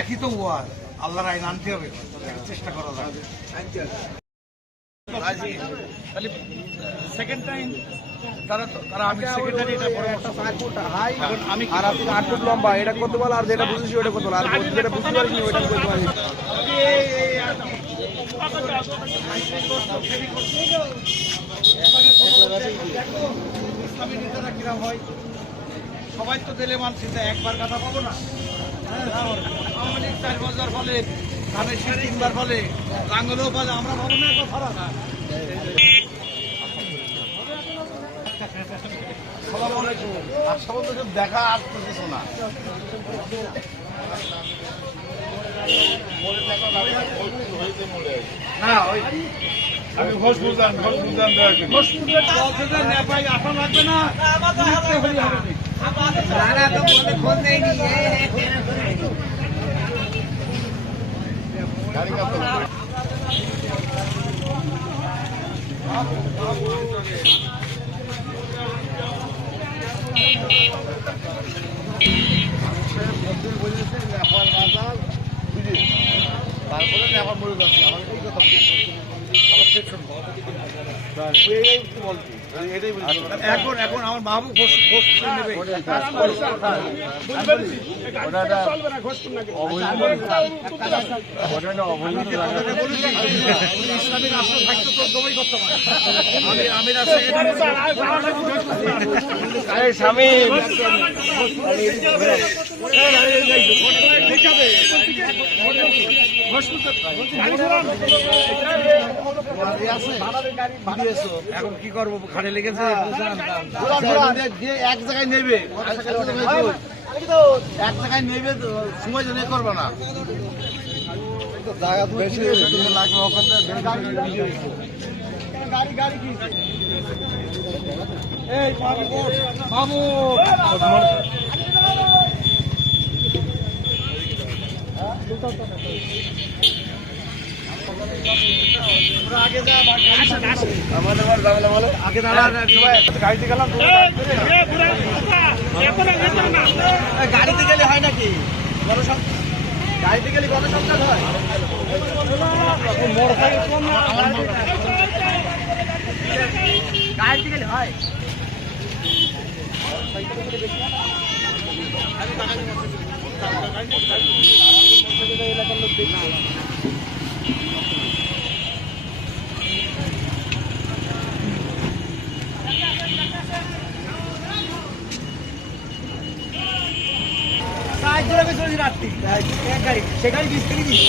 একই তো ওয়ার, আল্লাহর আইন আনতে হবে, চেষ্টা করা যাবে। তাহলে সেকেন্ড টাইম তারা আমি সেক্রেটারি এটা বড় একটা 5 ফুট হাই আমি আর আপনি 8 ফুট লম্বা, এটা কত বল আর যেটা বুঝিস ওটা কত বল আর যেটা বুঝতে পারিস না ওটা কত বল। ইসলামী নেতারা কিরম হয়, সবাই তো দিলে মানছি, একবার কথা পাবো না। আওয়ামী লীগ 4 বছর ফলে, ধানের শীষ 3 বার ফলে, লাঙ্গলেও ফলে, আমরা ভাবো না কথা না। দেখা আসতেছ না, আমি ঘোষ বুঝলাম আসা লাগবে না, খোঁজ নেয়নি। তারপরে নেপাল মরে যাচ্ছে, আমার এই কথা এখন আমার মাহবুব ঘোষ নেবে। ইসলামী রাষ্ট্র থাকতে তো জমাই করতে পারে। আমি স্বামী এখন কি করবো, খাটে লেগেছে, যে এক জায়গায় নেবে এক জায়গায় নেবে, সময় জন্য করবো না, জায়গা বেশি লাগবে ওখানে। গাড়ি কি এই বাবু আগে গাড়িতে গেলাম, গাড়িতে গেলে হয় নাকি, গাড়িতে গেলে গণসংখ্যা হয়, গাড়িতে গেলে হয়। রাত্রি এক গাড়ি, সে গাড়ি 20 থেকে 20